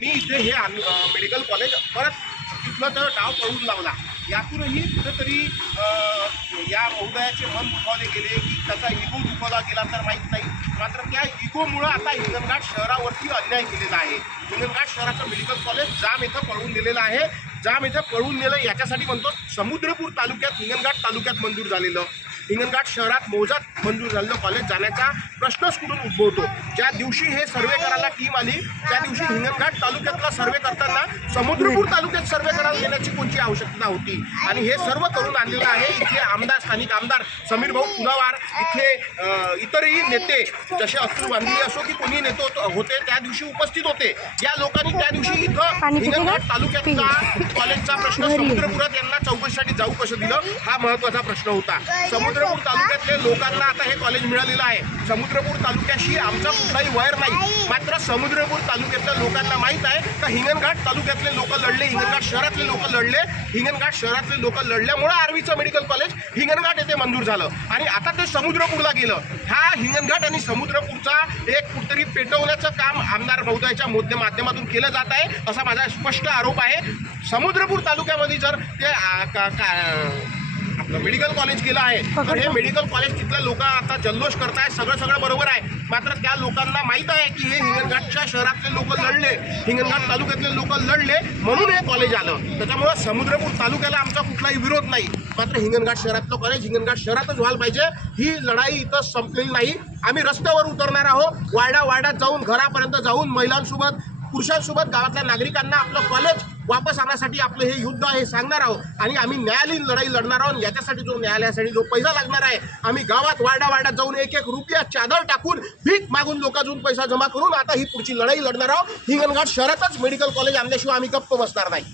आम्ही इथे हे मेडिकल कॉलेज परत तिथलं तर डाव पळून लावला. यातूनही कुठेतरी या महोदयाचे मन दुखावले गेले की त्याचा इगो दुखावला गेला तर माहीत नाही. मात्र त्या इगोमुळं आता हिंगणघाट शहरावरती अन्याय केलेला आहे. हिंगणघाट शहराचं मेडिकल कॉलेज जाम इथं पळून गेलेलं आहे. जाम इथं पळून गेलं याच्यासाठी म्हणतो समुद्रपूर तालुक्यात हिंगणघाट तालुक्यात मंजूर झालेलं, हिंगणघाट शहरात मोजात मंजूर झालेलं कॉलेज जाण्याचा प्रश्नच कुठून उद्भवतो. ज्या दिवशी हे सर्वे करायला टीम आली त्या दिवशी हिंगणघाट तालुक्यातला सर्वे करताना समुद्रपूर तालुक्यात सर्वे करायला देण्याची कोणती आवश्यकता होती. आणि हे सर्व करून आणलेलं आहे. इथले आमदार, स्थानिक आमदार समीर भाऊ पुनावार, इथले इतरही नेते जसे अतुल वांदिले असो की कोणी नेते होते त्या दिवशी उपस्थित होते. या लोकांनी त्या दिवशी इथं हिंगणघाट तालुक्यातला कॉलेजचा प्रश्न समुद्रपुरात यांना चौकशीसाठी जाऊ कसं दिलं हा महत्त्वाचा प्रश्न होता. समुद्रपूर तालुक्यातल्या लोकांना आता हे कॉलेज मिळालेलं आहे. समुद्रपूर तालुक्याशी आमचा कुठलाही वैर नाही. मात्र समुद्रपूर तालुक्यातल्या लोकांना माहीत आहे का हिंगणघाट तालुक्यातले लोक लढले, हिंगणघाट शहरातले लोक लढले. हिंगणघाट शहरातले लोक लढल्यामुळे आर्वीचं मेडिकल कॉलेज हिंगणघाट येथे मंजूर झालं आणि आता ते समुद्रपूरला गेलं. हा हिंगणघाट आणि समुद्रपूरचा एक कुठेतरी पेटवण्याचं काम आमदार महोदयाच्या माध्यमातून केलं जात आहे असा माझा स्पष्ट आरोप आहे. समुद्रपूर तालुक्यामध्ये जर ते आपलं मेडिकल कॉलेज केलं आहे तर हे मेडिकल कॉलेज तिथल्या लोक आता जल्लोष करतायत. सगळं बरोबर आहे. मात्र त्या लोकांना माहीत आहे की हे हिंगणघाटच्या शहरातले लोक लढले, हिंगणघाट तालुक्यातले लोक लढले म्हणून हे कॉलेज आलं. त्याच्यामुळं समुद्रपूर तालुक्याला आमचा कुठलाही विरोध नाही. मात्र हिंगणघाट शहरातलं कॉलेज हिंगणघाट शहरातच व्हायला पाहिजे. ही लढाई इथं संपलेली नाही. आम्ही रस्त्यावर उतरणार आहोत. वाड्यात जाऊन घरापर्यंत जाऊन महिलांसोबत, पुरुषांसोबत, गावातल्या नागरिकांना आपलं कॉलेज वापस आणण्यासाठी आपलं हे युद्ध आहे सांगणार आहोत. आणि आम्ही न्यायालयीन लढाई लढणार आहोत. याच्यासाठी जो न्यायालयासाठी जो पैसा लागणार आहे आम्ही गावात वाड्यात जाऊन एक रुपया चादर टाकून भीक मागून लोकांजून पैसा जमा करून आता ही पुढची लढाई लढणार आहोत. हिंगणघाट शहरातच मेडिकल कॉलेज आणल्याशिवाय आम्ही गप्प बसणार नाही.